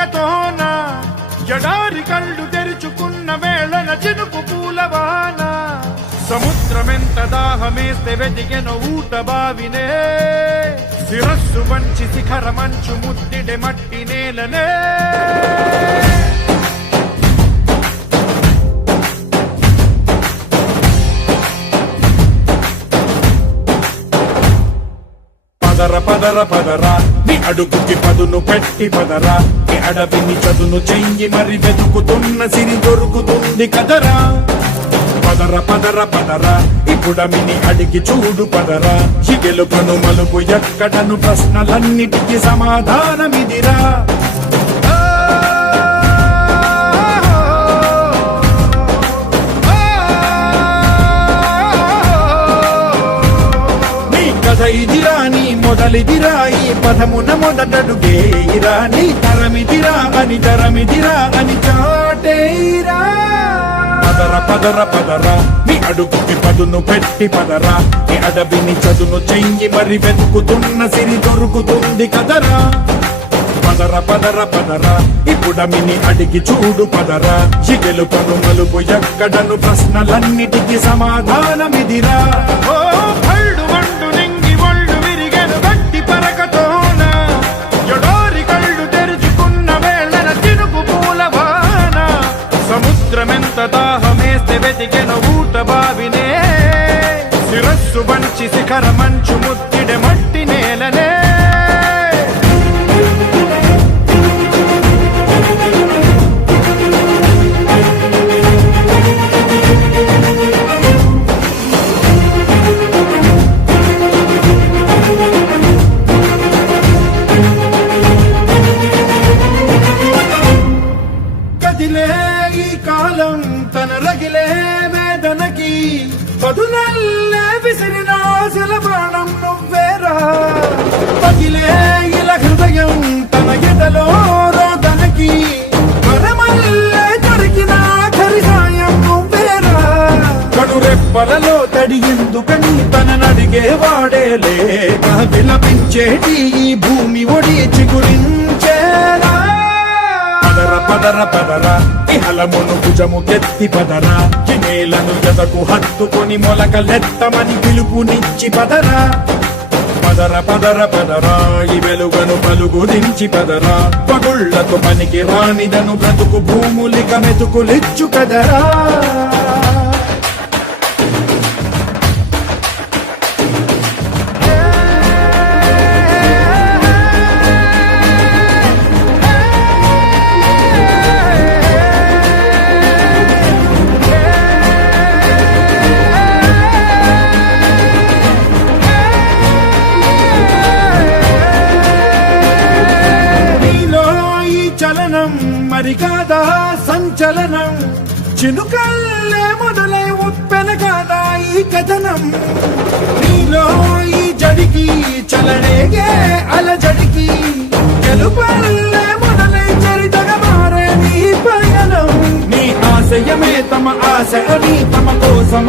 పరకతోన ఎడారి కళ్ళు తెరుచుకున్న వేళన చినుకు పూలవాన సముద్రమెంత దాహమేస్తే వెతికెన ఊట బావినే శిరస్సు వంచి శిఖర మంచు ముద్దిడే మట్టి నేలనే పదర పదర పదరా నీ అడుగుకి పదును పెట్టి పదరా నీ అడవిని చదును చెయ్యి మరి వెతుకుతున్న సిరి దొరుకుతుంది కదరా పదర పదర పదరా ఇప్పుడమిని అడిగి చూడు పదరా ఈ గెలుపను మలుపు ఎక్కడను ప్రశ్నలన్నిటికీ సమాధానమిదిరా ఇదిరా నీ మొదలిదిరా ఈ పదమున మొదటడుగేయిరా నీ తరమిదిరా అని చాటేయిరా పదర పదర పదరా నీ అడుగుకి పదును పెట్టి పదరా నీ అడవిని చదును చెయ్యి మరి వెతుకుతున్న సిరి దొరుకుతుంది కదరా పదర పదర పదరా ఇప్పుడమిని అడిగి చూడు పదరా ఈ గెలుపను మలుపు ఎక్కడను ప్రశ్నలన్నిటికీ సమాధానమిదిరా సముద్రమెంత దాహమేస్తే వెతికెన ఊట బావినే శిరస్సు వంచి శిఖర మంచు ముద్దిడే మట్టి నేలనే ఈ కాలం తన రగిలే వేదనకి పదునల్లే విసిరిన ఆశల బాణం నువ్వేరా పగిలే ఇలా హృదయం తన ఎదలో రోదనకి పరమల్లే దొరికిన ఆఖరి సాయం నువ్వేరా కడురెప్పలలో తడి ఎందుకని తన నడిగేవాడే లేక విలపించేటి ఈ భూమి ఒడి చిగురించేరా పదర పదరా ఇహలమును భుజము కెత్తి పదరా ఈ నేలను ఎదకు హత్తుకొని మొలకలెత్తమని పిలుపునిచ్చి పదరా పదర పదర పదరా ఈ వెలుగను పలుగు దించి పదరా పగుళ్లకు పనికి రానిదను బ్రతుకు భూములిక మెతుకులిచ్చు కదరా మరి కాదా సంచలనం చినుకల్లే మొదలై ఉప్పెన కాదా ఈ కథనం నీలో ఈ జడికి చలనేగే అలజడికి గెలుపల్లే మొదలై చరితగా మారే నీ పయనం నీ ఆశయమే తమ ఆశ అని తమ కోసం